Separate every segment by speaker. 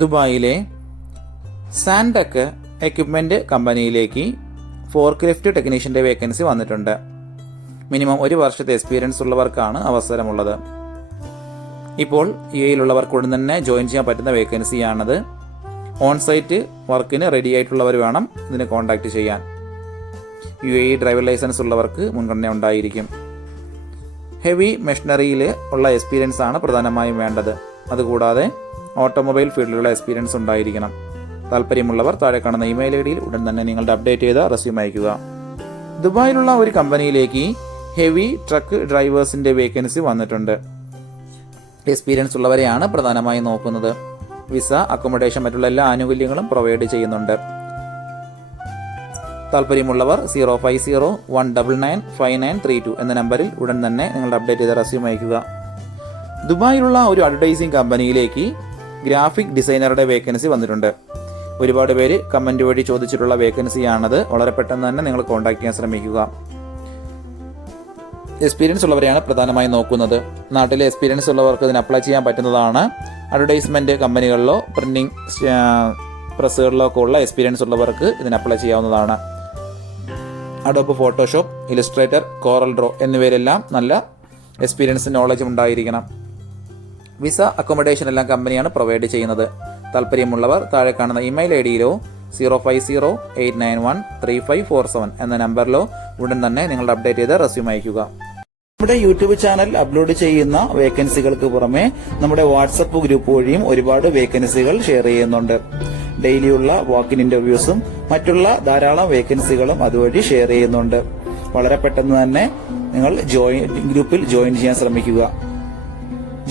Speaker 1: ദുബായിലെ Santech equipment കമ്പനിയിലേക്ക് fork lift ടെക്നീഷ്യന്റെ വേക്കൻസി വന്നിട്ടുണ്ട്. മിനിമം ഒരു വർഷത്തെ എക്സ്പീരിയൻസ് ഉള്ളവർക്കാണ് അവസരമുള്ളത്. ഇപ്പോൾ യു എയിലുള്ളവർക്ക് ഉടൻ തന്നെ ജോയിൻ ചെയ്യാൻ പറ്റുന്ന വേക്കൻസിയാണത് ഓൺ സൈറ്റ് വർക്കിന് റെഡി ആയിട്ടുള്ളവർ വേണം ഇതിന് കോൺടാക്ട് ചെയ്യാൻ. യു എ ഡ്രൈവർ ലൈസൻസ് ഉള്ളവർക്ക് മുൻഗണന ഉണ്ടായിരിക്കും. ഹെവി മെഷീനറിയിൽ ഉള്ള എക്സ്പീരിയൻസ് ആണ് പ്രധാനമായും വേണ്ടത്. അതുകൂടാതെ ഓട്ടോമൊബൈൽ ഫീൽഡിലുള്ള എക്സ്പീരിയൻസ് ഉണ്ടായിരിക്കണം. താല്പര്യമുള്ളവർ താഴെ കാണുന്ന ഇമെയിൽ ഐ ഡിയിൽ ഉടൻ തന്നെ നിങ്ങളുടെ അപ്ഡേറ്റ് ചെയ്ത റെസ്യൂം അയക്കുക ദുബായിലുള്ള ഒരു കമ്പനിയിലേക്ക് ഹെവി ട്രക്ക് ഡ്രൈവേഴ്സിന്റെ വേക്കൻസി വന്നിട്ടുണ്ട്. എക്സ്പീരിയൻസ് ഉള്ളവരെയാണ് പ്രധാനമായും നോക്കുന്നത്. വിസ അക്കോമഡേഷൻ മറ്റുള്ള എല്ലാ ആനുകൂല്യങ്ങളും പ്രൊവൈഡ് ചെയ്യുന്നുണ്ട്. താല്പര്യമുള്ളവർ zero five zero one double nine five nine three two എന്ന നമ്പറിൽ ഉടൻ തന്നെ നിങ്ങളുടെ അപ്ഡേറ്റ് ചെയ്ത റെസ്യൂം അയക്കുക ദുബായിലുള്ള ഒരു അഡ്വർടൈസിംഗ് കമ്പനിയിലേക്ക് ഗ്രാഫിക് ഡിസൈനറുടെ വേക്കൻസി വന്നിട്ടുണ്ട്. ഒരുപാട് പേര് കമന്റ് വഴി ചോദിച്ചിട്ടുള്ള വേക്കൻസിയാണത്. വളരെ പെട്ടെന്ന് തന്നെ നിങ്ങൾ കോൺടാക്ട് ചെയ്യാൻ ശ്രമിക്കുക. എക്സ്പീരിയൻസ് ഉള്ളവരെയാണ് പ്രധാനമായും നോക്കുന്നത്. നാട്ടിലെ എക്സ്പീരിയൻസ് ഉള്ളവർക്ക് ഇതിന് അപ്ലൈ ചെയ്യാൻ പറ്റുന്നതാണ്. അഡ്വർടൈസ്മെന്റ് കമ്പനികളിലോ പ്രിന്റിംഗ് പ്രസ്സുകളിലോ ഒക്കെ ഉള്ള എക്സ്പീരിയൻസ് ഉള്ളവർക്ക് ഇതിന് അപ്ലൈ ചെയ്യാവുന്നതാണ്. Adobe Photoshop Illustrator Corel Draw എന്നിവയിലെല്ലാം നല്ല എക്സ്പീരിയൻസ് നോളജും ഉണ്ടായിരിക്കണം. വിസ അക്കോമഡേഷൻ എല്ലാം കമ്പനിയാണ് പ്രൊവൈഡ് ചെയ്യുന്നത്. താല്പര്യമുള്ളവർ താഴെ കാണുന്ന ഇമെയിൽ ഐ ഡിയിലോ zero five zero eight nine one three five four seven എന്ന നമ്പറിലോ ഉടൻ തന്നെ നിങ്ങളുടെ അപ്ഡേറ്റ് ചെയ്ത റെസ്യൂം അയക്കുക നമ്മുടെ യൂട്യൂബ് ചാനൽ അപ്ലോഡ് ചെയ്യുന്ന വേക്കൻസികൾക്ക് പുറമെ നമ്മുടെ വാട്സപ്പ് ഗ്രൂപ്പ് വഴിയും ഒരുപാട് വേക്കൻസികൾ ഷെയർ ചെയ്യുന്നുണ്ട്. ഡെയിലിയുള്ള വാക്കിൻ ഇന്റർവ്യൂസും മറ്റുള്ള ധാരാളം വേക്കൻസികളും അതുവഴി ഷെയർ ചെയ്യുന്നുണ്ട്. വളരെ പെട്ടെന്ന് തന്നെ നിങ്ങൾ ജോയിൻ ഗ്രൂപ്പിൽ ജോയിൻ ചെയ്യാൻ ശ്രമിക്കുക.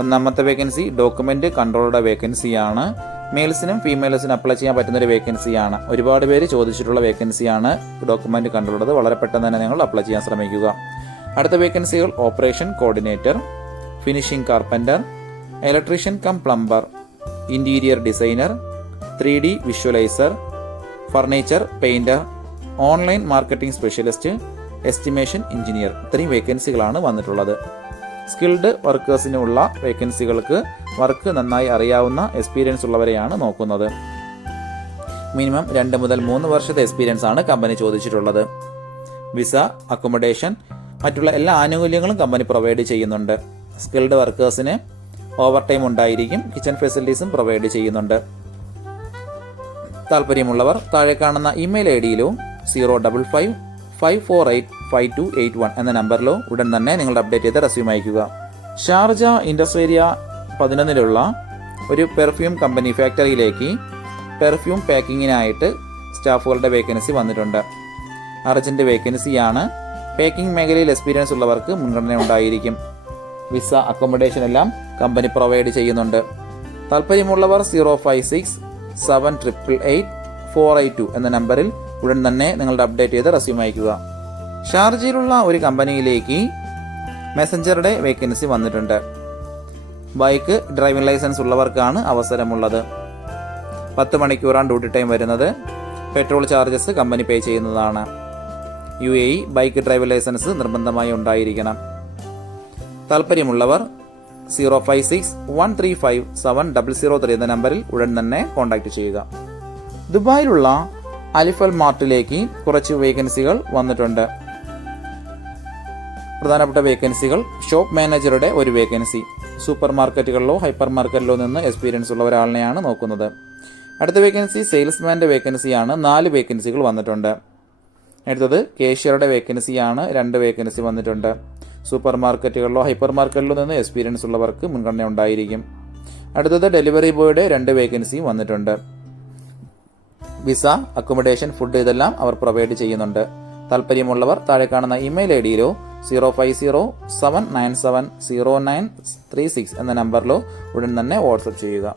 Speaker 1: ഒന്നാമത്തെ വേക്കൻസി ഡോക്യുമെന്റ് കൺട്രോളുടെ വേക്കൻസിയാണ് മെയിൽസിനും ഫീമെയിൽസിനും അപ്ലൈ ചെയ്യാൻ പറ്റുന്ന ഒരു വേക്കൻസിയാണ് ഒരുപാട് പേര് ചോദിച്ചിട്ടുള്ള വേക്കൻസിയാണ് ഡോക്യുമെന്റ് കൺട്രോളത് വളരെ പെട്ടെന്ന് തന്നെ നിങ്ങൾ അപ്ലൈ ചെയ്യാൻ ശ്രമിക്കുക. അടുത്ത വേക്കൻസികൾ operation coordinator finishing carpenter electrician cum plumber interior designer three D visualiser furniture painter online marketing specialist estimation engineer ഇത്രയും വേക്കൻസികളാണ് വന്നിട്ടുള്ളത്. സ്കിൽഡ് വർക്കേഴ്സിനുള്ള വേക്കൻസികൾക്ക് വർക്ക് നന്നായി അറിയാവുന്ന എക്സ്പീരിയൻസ് ഉള്ളവരെയാണ് നോക്കുന്നത്. മിനിമം രണ്ട് മുതൽ മൂന്ന് വർഷത്തെ എക്സ്പീരിയൻസ് ആണ് കമ്പനി ചോദിച്ചിട്ടുള്ളത്. വിസ അക്കോമഡേഷൻ മറ്റുള്ള എല്ലാ ആനുകൂല്യങ്ങളും കമ്പനി പ്രൊവൈഡ് ചെയ്യുന്നുണ്ട്. സ്കിൽഡ് വർക്കേഴ്സിന് ഓവർ ടൈം ഉണ്ടായിരിക്കും കിച്ചൺ ഫെസിലിറ്റീസും പ്രൊവൈഡ് ചെയ്യുന്നുണ്ട്. താല്പര്യമുള്ളവർ താഴെ കാണുന്ന ഇമെയിൽ ഐ ഡിയിലും zero double five five four eight five two eight one എന്ന നമ്പറിലോ ഉടൻ തന്നെ നിങ്ങളുടെ അപ്ഡേറ്റ് ചെയ്ത റെസ്യൂം അയക്കുക ഷാർജ ഇൻഡസ്ട്രി ഏരിയ പതിനൊന്നിലുള്ള ഒരു പെർഫ്യൂം കമ്പനി ഫാക്ടറിയിലേക്ക് പെർഫ്യൂം പാക്കിങ്ങിനായിട്ട് സ്റ്റാഫുകളുടെ വേക്കൻസി വന്നിട്ടുണ്ട്. അർജന്റ് വേക്കൻസിയാണ് പാക്കിംഗ് മേഖലയിൽ എക്സ്പീരിയൻസ് ഉള്ളവർക്ക് മുൻഗണന ഉണ്ടായിരിക്കും. വിസ അക്കോമഡേഷൻ എല്ലാം കമ്പനി പ്രൊവൈഡ് ചെയ്യുന്നുണ്ട്. താല്പര്യമുള്ളവർ zero five six seven triple eight four eight two എന്ന നമ്പറിൽ ഉടൻ തന്നെ നിങ്ങളുടെ അപ്ഡേറ്റ് ചെയ്ത് റെസ്യൂം അയക്കുക. ഷാർജയിലുള്ള ഒരു കമ്പനിയിലേക്ക് മെസ്സഞ്ചറുടെ വേക്കൻസി വന്നിട്ടുണ്ട്. ബൈക്ക് ഡ്രൈവിംഗ് ലൈസൻസ് ഉള്ളവർക്കാണ് അവസരമുള്ളത്. പത്ത് മണിക്കൂറാണ് ഡ്യൂട്ടി ടൈം വരുന്നത്. പെട്രോൾ ചാർജസ് കമ്പനി പേ ചെയ്യുന്നതാണ്. U A E bike driving licence നിർബന്ധമായി ഉണ്ടായിരിക്കണം. താല്പര്യമുള്ളവർ zero five six one three five seven double zero three എന്ന നമ്പറിൽ ഉടൻ തന്നെ കോൺടാക്ട് ചെയ്യുക. ദുബായിലുള്ള അലിഫൽ മാർട്ടിലേക്ക് കുറച്ച് വേക്കൻസികൾ വന്നിട്ടുണ്ട്. പ്രധാനപ്പെട്ട വേക്കൻസികൾ ഷോപ്പ് മാനേജറുടെ ഒരു വേക്കൻസി. സൂപ്പർ മാർക്കറ്റുകളിലോ ഹൈപ്പർ മാർക്കറ്റിലോ നിന്ന് എക്സ്പീരിയൻസ് ഉള്ള ഒരാളിനെയാണ് നോക്കുന്നത്. അടുത്ത വേക്കൻസി സെയിൽസ്മാന്റെ വേക്കൻസിയാണ്. നാല് വേക്കൻസികൾ വന്നിട്ടുണ്ട്. അടുത്തത് കേഷ്യറുടെ വേക്കൻസിയാണ്. രണ്ട് വേക്കൻസി വന്നിട്ടുണ്ട്. സൂപ്പർ മാർക്കറ്റുകളിലോ ഹൈപ്പർ മാർക്കറ്റിലോ നിന്ന് എക്സ്പീരിയൻസ് ഉള്ളവർക്ക് മുൻഗണന ഉണ്ടായിരിക്കും. അടുത്തത് ഡെലിവറി ബോയുടെ രണ്ട് വേക്കൻസിയും വന്നിട്ടുണ്ട്. വിസ അക്കോമഡേഷൻ ഫുഡ് ഇതെല്ലാം അവർ പ്രൊവൈഡ് ചെയ്യുന്നുണ്ട്. താല്പര്യമുള്ളവർ താഴെ കാണുന്ന ഇമെയിൽ ഐ ഡിയിലോ zero five zero seven nine seven zero nine three six എന്ന നമ്പറിലോ ഉടൻ തന്നെ വാട്സപ്പ് ചെയ്യുക.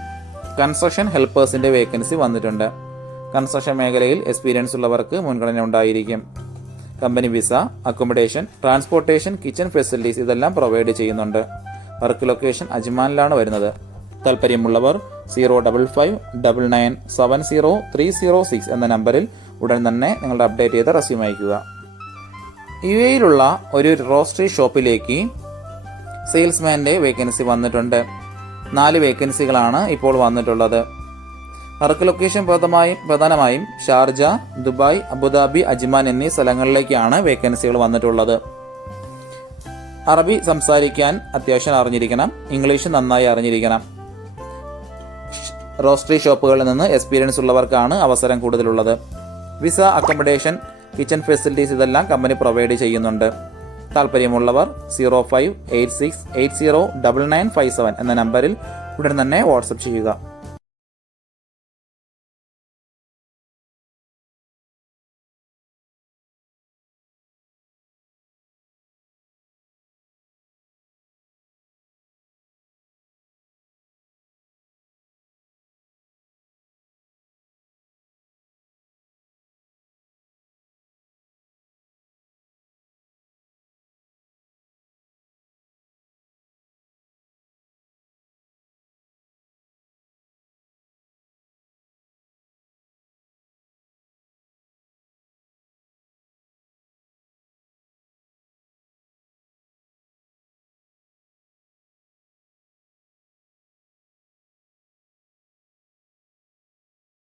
Speaker 1: കൺസ്ട്രക്ഷൻ ഹെൽപ്പേഴ്സിന്റെ വേക്കൻസി വന്നിട്ടുണ്ട്. കൺസ്ട്രക്ഷൻ മേഖലയിൽ എക്സ്പീരിയൻസ് ഉള്ളവർക്ക് മുൻഗണന ഉണ്ടായിരിക്കും. Company visa accommodation transportation kitchen facilities ഇതെല്ലാം പ്രൊവൈഡ് ചെയ്യുന്നുണ്ട്. വർക്ക് ലൊക്കേഷൻ അജ്മാനിലാണ് വരുന്നത്. താല്പര്യമുള്ളവർ zero double five double nine seven zero three zero six എന്ന നമ്പറിൽ ഉടൻ തന്നെ നിങ്ങളുടെ അപ്ഡേറ്റ് ചെയ്ത റെസ്യൂം അയക്കുക യു എയിലുള്ള ഒരു റോസ്റ്ററി ഷോപ്പിലേക്ക് സെയിൽസ്മാന്റെ വേക്കൻസി വന്നിട്ടുണ്ട്. നാല് വേക്കൻസികളാണ് ഇപ്പോൾ വന്നിട്ടുള്ളത്. വർക്ക് ലൊക്കേഷൻ പ്രധാനമായും പ്രധാനമായും ഷാർജ ദുബായ് അബുദാബി അജ്മാൻ എന്നീ സ്ഥലങ്ങളിലേക്കാണ് വേക്കൻസികൾ വന്നിട്ടുള്ളത്. അറബി സംസാരിക്കാൻ അത്യാവശ്യം അറിഞ്ഞിരിക്കണം. ഇംഗ്ലീഷ് നന്നായി അറിഞ്ഞിരിക്കണം. റോസ്റ്ററി ഷോപ്പുകളിൽ നിന്ന് എക്സ്പീരിയൻസ് ഉള്ളവർക്കാണ് അവസരം കൂടുതലുള്ളത്. വിസ അക്കോമഡേഷൻ കിച്ചൺ ഫെസിലിറ്റീസ് ഇതെല്ലാം കമ്പനി പ്രൊവൈഡ് ചെയ്യുന്നുണ്ട്. താല്പര്യമുള്ളവർ zero five eight six eight zero double nine five seven എന്ന നമ്പറിൽ ഉടൻ തന്നെ വാട്സപ്പ് ചെയ്യുക.